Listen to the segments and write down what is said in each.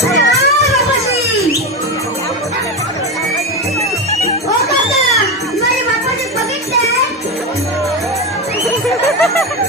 Ha ha ha!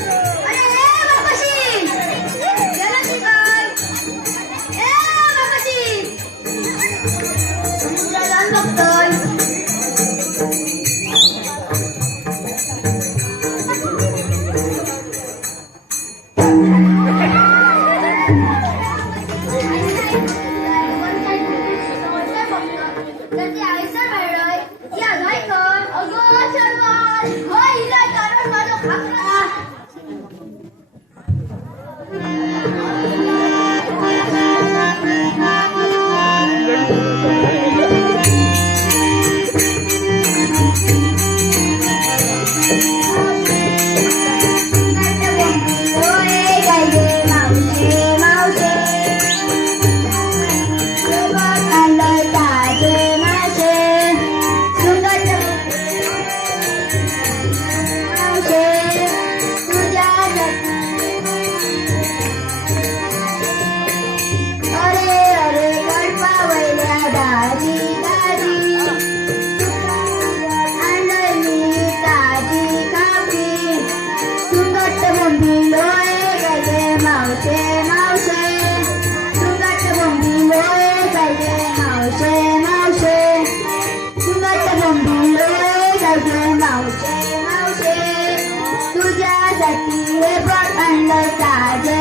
love that.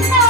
Bye.